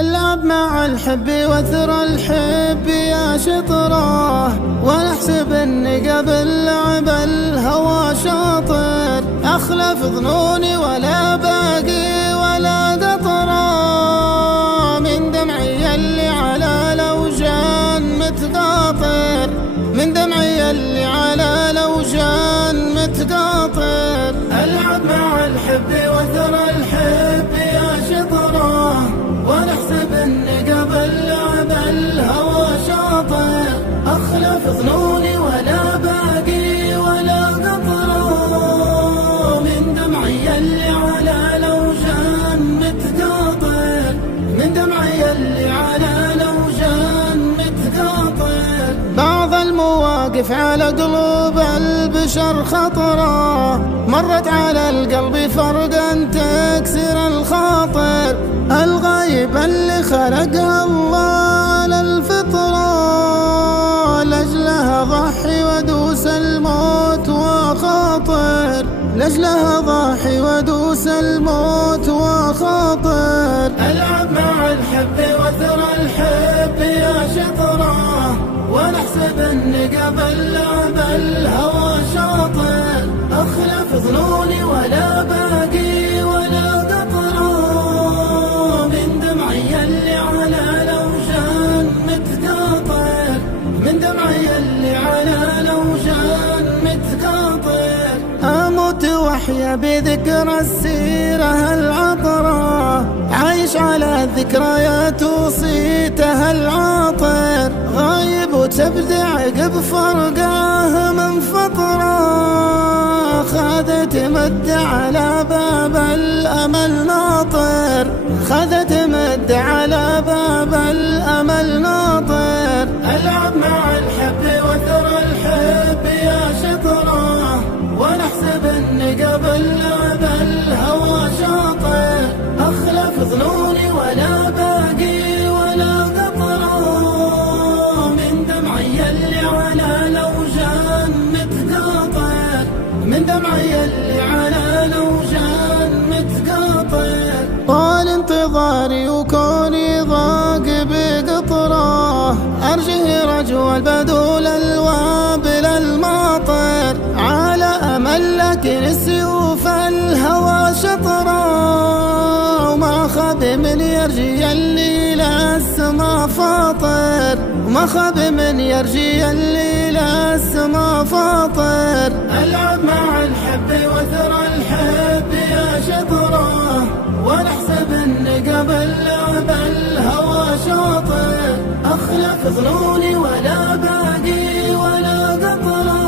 العب مع الحب واثر الحب يا شطره، ونحسب اني قبل لعب الهوى شاطر. اخلف ظنوني ولا باقي ولا قطره، من دمعي اللي على لوجان متقاطر، من دمعي اللي على لوجان متقاطر. العب مع الحب واثر الحب يا شطره، ونحسب اني قبل لعب الهوى شاطر. اخلف ظنوني ولا باقي ولا قطره، من دمعي اللي على لوجان متقاطر، من دمعي اللي على لوجان متقاطر. بعض المواقف على قلوب البشر خطره، مرت على القلب فرقا تكسر الخاطر. الغايب اللي خلقها الله على الفطرة، لأجلها ضحي ودوس الموت وخاطر، لأجلها ضحي ودوس الموت وخاطر. العب مع الحب واثر الحب يا شطره، ونحسب اني قبل لعب الهوى شاطر. اخلف ظنوني ولا باقي ولا قطره، من دمعي اللي على لوجان متقاطر، من دمعي اللي على لوجان متقاطر. اموت واحيا بذكرى السيره العطره، عايش على الذكريات وصيتها العاطر. غايب وتبدع عقب فرقاه من فتره، خذت مد على باب الامل ناطر، خذت مد على باب الامل ناطر. العب مع الحب واثر الحب يا شطره، ونحسب اني قبل لعب الهوى شاطر. اخلف ظنوني ولا باقي ولا قطره، من دمعي اللي على لوجان متقاطر، من دمعي اللي على لوجان متقاطر. طال انتظاري وكوني ضاق بقطره، ارجه رجو البذول الوابل الماطر. على امل لكن سيوف الهوى شطره، وما خاب من يرجي اللي للسما فاطر، وما خاب من يرجي اللي للسما فاطر. العب مع الحب واثر الحب يا شطره، ونحسب اني قبل لعب الهوى شاطر. اخلف ظنوني ولا باقي ولا قطره،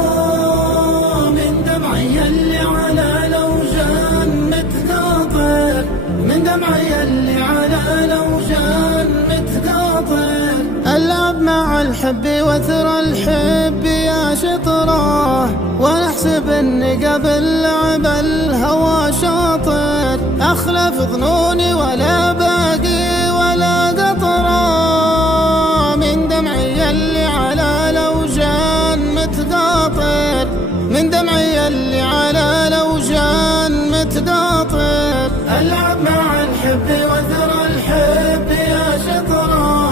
من دمعي اللي على لوجان متقاطر، من دمعي اللي على لوجان متقاطر. العب مع الحب واثر الحب يا شطره، ونحسب اني قبل لعب الهوى شاطر. اخلف ظنوني ولا باقي ولا قطره، من دمعي اللي على لوجان متقاطر، من دمعي اللي على لوجان متقاطر. العب مع الحب واثر الحب يا شطره،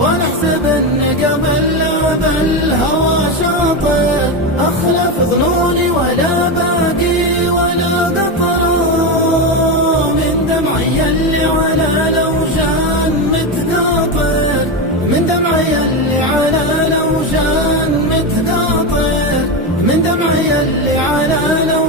ونحسب اني قبل لعب الهوى شاطر. اخلف ظنوني ولا باقي ولا قطره، من دمعي اللي على لوجان متقاطر، من دمعي اللي على لوجان متقاطر، من دمعي اللي على لوجان